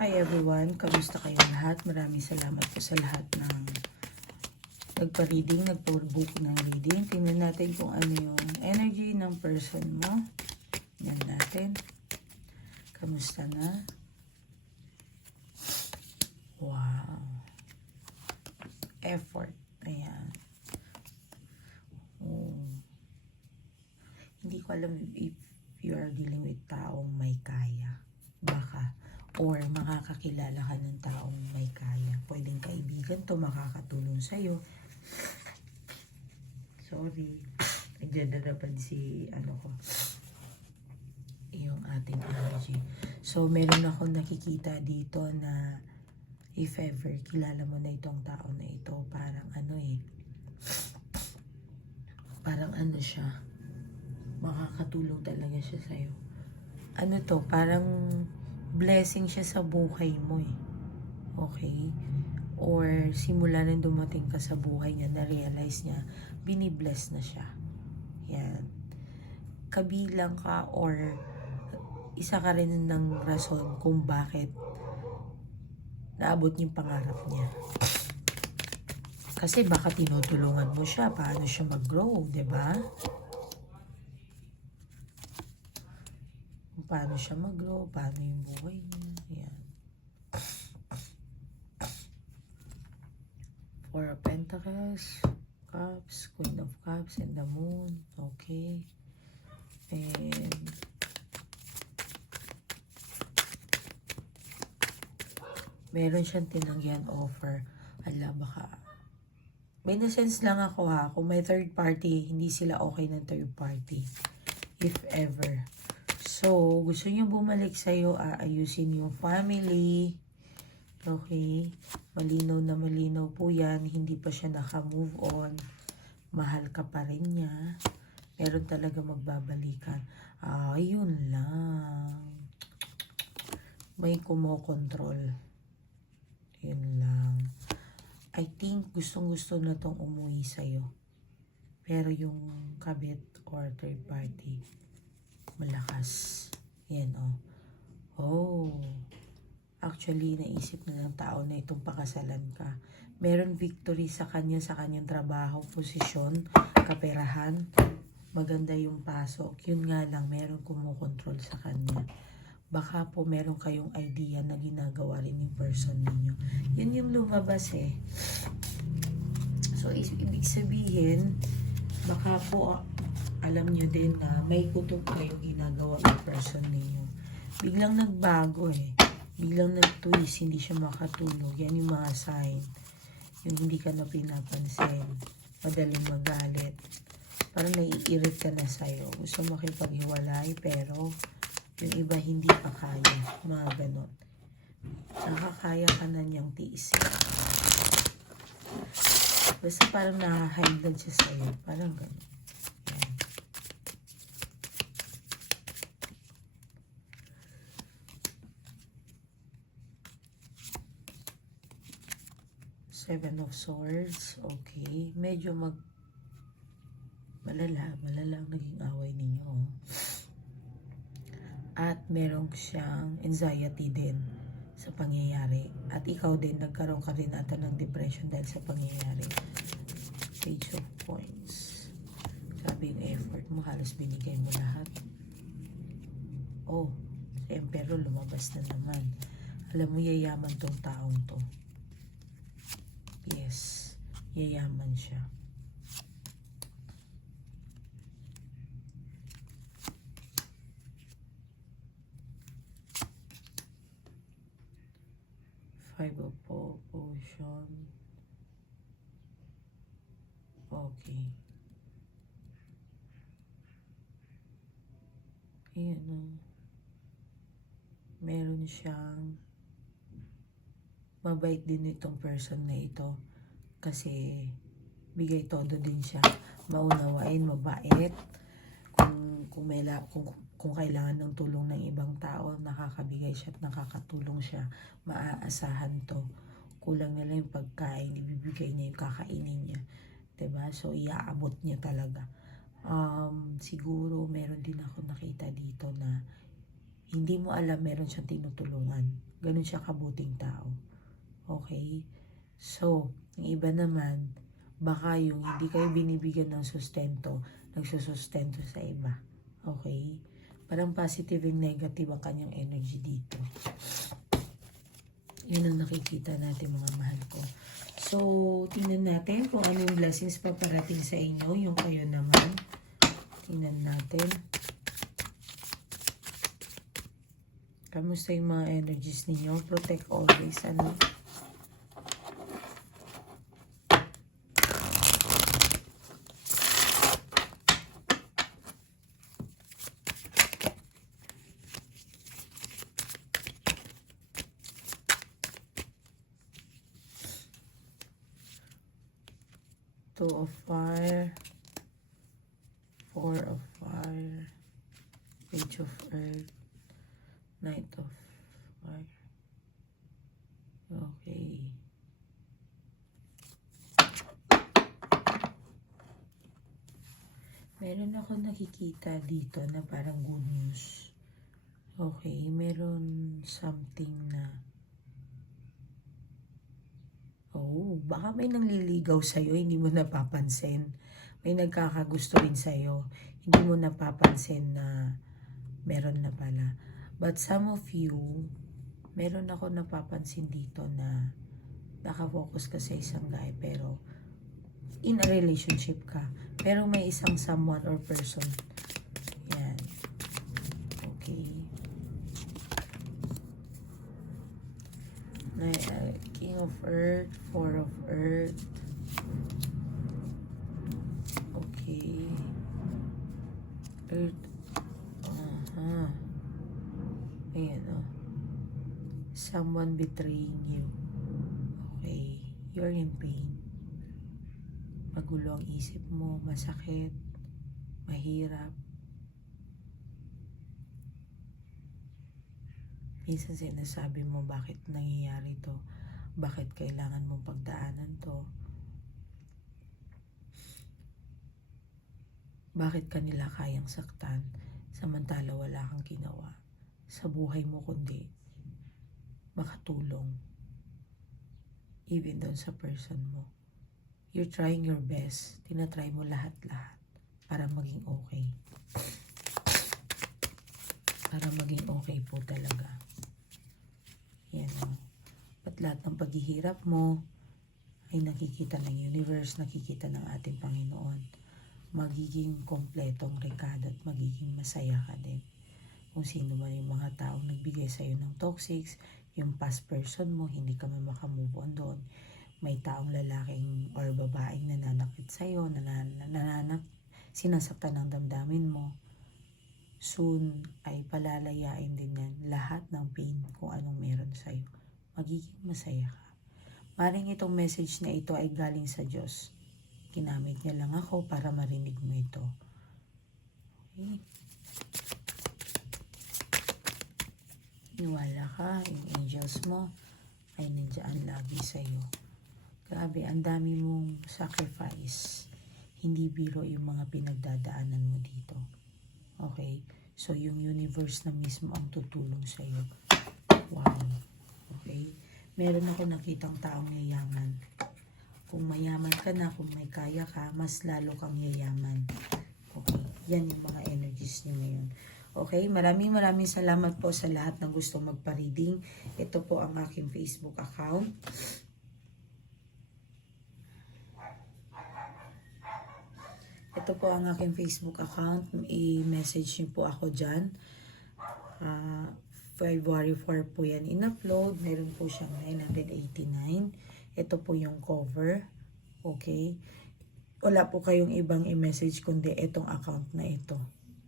Hi everyone, kamusta kayo lahat? Maraming salamat po sa lahat ng nagpa-reading, nagpa-book ng reading. Tingnan natin kung ano yung energy ng person mo. Yan natin. Kamusta na? Wow. Effort. Ayan. Oh. Hindi ko alam if you are dealing with taong may kaya. Baka. Or makakakilala ka ng taong may kaya. Pwedeng kaibigan to makakatulong sa'yo. Sorry. Nandiyan na naman si ano ko. Yung ating energy. So, meron ako nakikita dito na if ever kilala mo na itong tao na ito, parang ano eh, parang ano siya, makakatulong talaga siya sa'yo. Ano to, parang blessing siya sa buhay mo eh. Okay? Or simula nang dumating ka sa buhay niya, na-realize niya, binibless na siya. Yan. Kabilang ka or isa ka rin ng rason kung bakit naabot yung pangarap niya. Kasi baka tinutulungan mo siya, paano siya mag-grow, ba? Kung Paano siya mag-grow, paano yung buhay niya. Yan. Four of Pentacles, Cups, Queen of Cups, and the Moon. Okay. And meron siyang tinanggihan offer. Ala, baka may na-sense lang ako ha, kung may third party, hindi sila okay ng third party. If ever. So, gusto niyo bumalik sa'yo, aayusin yung family. Okay? Malinaw na malinaw po yan. Hindi pa siya naka-move on. Mahal ka pa rin niya. Meron talaga magbabalikan. Ah, yun lang. May kumokontrol. Yun lang. I think gustong gusto na tong umuwi sa'yo. Pero yung kabit or third party, malakas. Yan oh. Oh. Actually, naisip na ng tao na itong pakasalan ka. Meron victory sa kanya, sa kanyang trabaho, posisyon, kaperahan. Maganda yung pasok. Yun nga lang, meron kumukontrol sa kanya baka po meron kayong idea na ginagawa rin yung person ninyo. Yun yung lumabas eh. So, ibig sabihin, baka po alam nyo din na may kutob kayong ginagawa ng person ninyo. Biglang nagbago eh. Biglang nag-twist, hindi siya makatulog. Yan yung mga sign. Yung hindi ka na pinapansin. Madaling magalit. Parang naiirit ka na sa'yo. Gusto makipaghiwalay pero yung iba hindi pa kaya. Mga ganon. Nakakaya ka na niyang tiisin. Basta parang nakahide siya sa'yo. Parang ganon. Yan. Seven of Swords. Okay. Medyo mag... Malala. Malala ang naging away ninyo. At meron siyang anxiety din sa pangyayari. At ikaw din, nagkaroon ka rin ata ng depression dahil sa pangyayari. Page of Points. Sabi yung effort mo, halos binigay mo lahat. Oh, si Emperor lumabas na naman. Alam mo, yayaman tong taong to. Yes, yayaman siya. Five of potion. Okay. Ayan o. Meron siyang mabait din itong person na ito. Kasi bigay todo din siya. Maunawain, mabait. Kung, kung, may la, kung, kung kailangan ng tulong ng ibang tao, nakakabigay siya at nakakatulong siya. Maaasahan to. Kulang na lang yung pagkain, ibibigay niya yung kakainin niya. 'Di ba So, iaabot niya talaga. Um, siguro, meron din ako nakita dito na Hindi mo alam meron siyang tinutulungan. Ganun siya kabuting tao. Okay? So, yung iba naman, baka yung hindi kayo binibigyan ng sustento, nagsusustento sa iba. Okay? Parang positive and negative ang kanyang energy dito. Yun ang nakikita natin mga mahal ko. So, tingnan natin kung ano yung blessings pa parating sa inyo. Yung kayo naman. Tingnan natin. Kamusta yung mga energies ninyo? Protect always. Ano? Two of fire. Four of fire. Page of earth. Knight of fire. Okay. Meron ako nakikita dito na parang good news. Okay, meron something na Oh, baka may nangliligaw sa'yo, hindi mo napapansin. May nagkakagusto rin sa'yo, hindi mo napapansin na meron na pala. But some of you, meron ako napapansin dito na nakafocus ka sa isang guy pero in a relationship ka. Pero may isang someone or person. Yan. Okay. Na, uh, King of Earth, Four of Earth. Okay. Earth. Aha. Ayan, oh. Someone betraying you. Okay. You're in pain. Magulo ang isip mo, masakit, mahirap. Minsan sinasabi mo bakit nangyayari to, bakit kailangan mong pagdaanan to, bakit kanila kayang saktan, samantala wala kang ginawa sa buhay mo kundi makatulong even doon sa person mo. You're trying your best. Tinatry mo lahat-lahat para maging okay. Para maging okay po talaga. Yan o. At lahat ng paghihirap mo ay nakikita ng universe, nakikita ng ating Panginoon. Magiging kompletong rekado at magiging masaya ka din. Kung sino man yung mga taong nagbigay sa'yo ng toxics, yung past person mo, hindi ka man makamove on doon. May taong lalaking or babaeng nananakit sa'yo, nanan, nananak, sinasaktan ng damdamin mo. Soon ay palalayain din yan lahat ng pain kung anong meron sa'yo. Magiging masaya ka. Maring itong message na ito ay galing sa Diyos. Kinamit niya lang ako para marinig mo ito. Okay. Niwala ka, yung angels mo ay nandiyan lagi sa'yo. Grabe, ang dami mong sacrifice. Hindi biro yung mga pinagdadaanan mo dito. Okay? So, yung universe na mismo ang tutulong sa'yo. Wow. Okay? Meron ako nakitang taong yayaman. Kung mayaman ka na, kung may kaya ka, mas lalo kang yayaman. Okay? Yan yung mga energies niyo ngayon. Okay, maraming maraming salamat po sa lahat ng gusto magpa-reading. Ito po ang aking Facebook account. Ito po ang aking Facebook account. I-message niyo po ako dyan. Ah, February 4 po yan in-upload. Meron po siyang 989. Ito po yung cover. Okay. Wala po kayong ibang i-message kundi itong account na ito.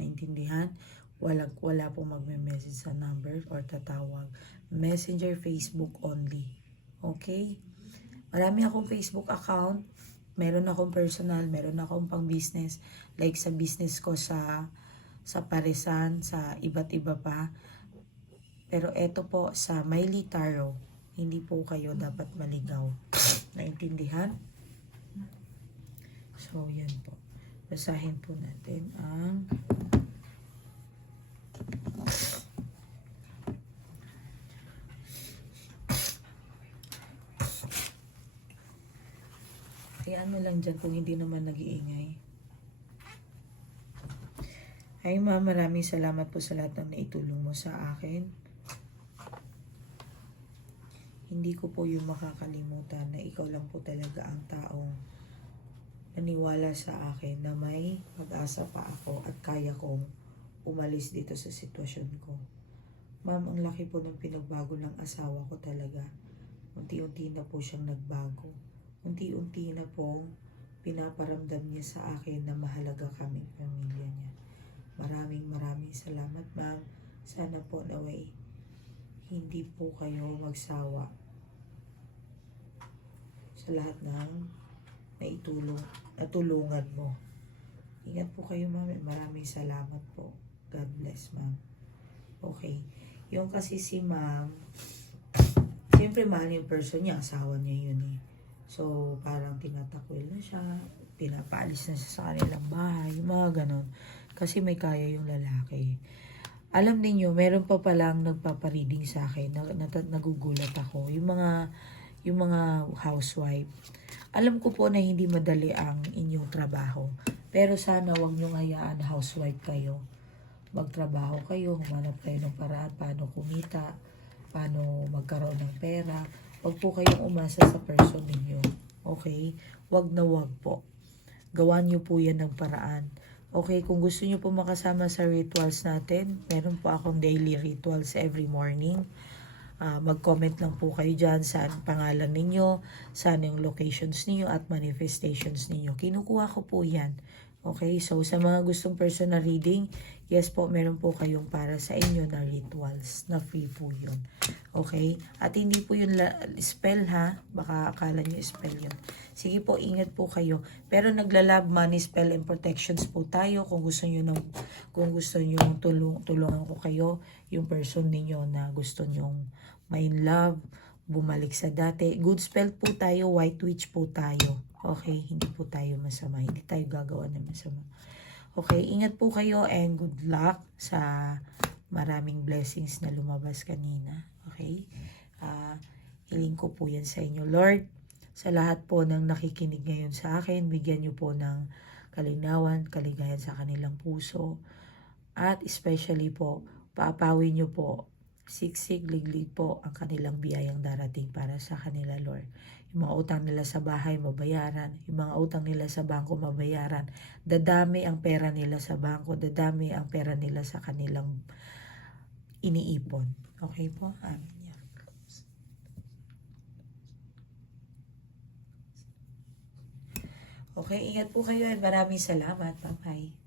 Naintindihan? Wala, wala po magme-message sa number or tatawag. Messenger Facebook only. Okay? Marami akong Facebook account. Meron akong personal, meron akong pang business. Like sa business ko sa sa Parisan, sa iba't iba pa. Pero eto po sa Miley Taro, hindi po kayo dapat maligaw. Naintindihan? So, yan po. Basahin po natin ang Hayaan mo lang dyan kung hindi naman nag-iingay. Ay ma, maraming salamat po sa lahat ng naitulong mo sa akin. Hindi ko po yung makakalimutan na ikaw lang po talaga ang taong naniwala sa akin na may pag-asa pa ako at kaya kong umalis dito sa sitwasyon ko. Ma'am, ang laki po ng pinagbago ng asawa ko talaga. Unti-unti na po siyang nagbago. Unti-unti na pong pinaparamdam niya sa akin na mahalaga kaming pamilya niya. Maraming maraming salamat ma'am. Sana po naway hindi po kayo magsawa sa lahat ng naitulong, natulungan mo. Ingat po kayo ma'am. Maraming salamat po. God bless ma'am. Okay. Yung kasi si ma'am, siyempre mahal yung person niya, asawa niya yun eh. So, parang tinatakwil na siya, pinapaalis na siya sa kanilang bahay, mga ganon. Kasi may kaya yung lalaki. Alam ninyo, meron pa palang nagpapareading sa akin, na, nat- nagugulat ako. Yung mga, yung mga housewife. Alam ko po na hindi madali ang inyong trabaho. Pero sana wag niyong hayaan housewife kayo magtrabaho kayo, humanap kayo ng paraan paano kumita, paano magkaroon ng pera. Huwag po kayong umasa sa person ninyo. Okay? Wag na wag po. Gawan niyo po yan ng paraan. Okay, kung gusto niyo po makasama sa rituals natin, meron po akong daily rituals every morning. Ah, mag-comment lang po kayo dyan saan pangalan ninyo, saan yung locations ninyo at manifestations ninyo. Kinukuha ko po yan. Okay, so sa mga gustong personal reading, yes po, meron po kayong para sa inyo na rituals na free po yun. Okay? At hindi po yun spell ha, baka akala nyo spell yun. Sige po, ingat po kayo. Pero naglalab money spell and protections po tayo kung gusto nyo ng, kung gusto nyo tulong, tulungan ko kayo, yung person ninyo na gusto nyong may love, bumalik sa dati. Good spell po tayo, white witch po tayo. Okay, hindi po tayo masama. Hindi tayo gagawa ng masama. Okay, ingat po kayo and good luck sa maraming blessings na lumabas kanina. Okay? Ah, hiling ko po yan sa inyo. Lord, sa lahat po ng nakikinig ngayon sa akin, bigyan niyo po ng kalinawan, kaligayan sa kanilang puso. At especially po, paapawin niyo po, siksik, liglig po ang kanilang biyayang darating para sa kanila, Lord. Yung mga utang nila sa bahay, mabayaran. Yung mga utang nila sa bangko, mabayaran. Dadami ang pera nila sa bangko, dadami ang pera nila sa kanilang iniipon. Okay po? Yan. Okay, ingat po kayo at maraming salamat. Bye-bye.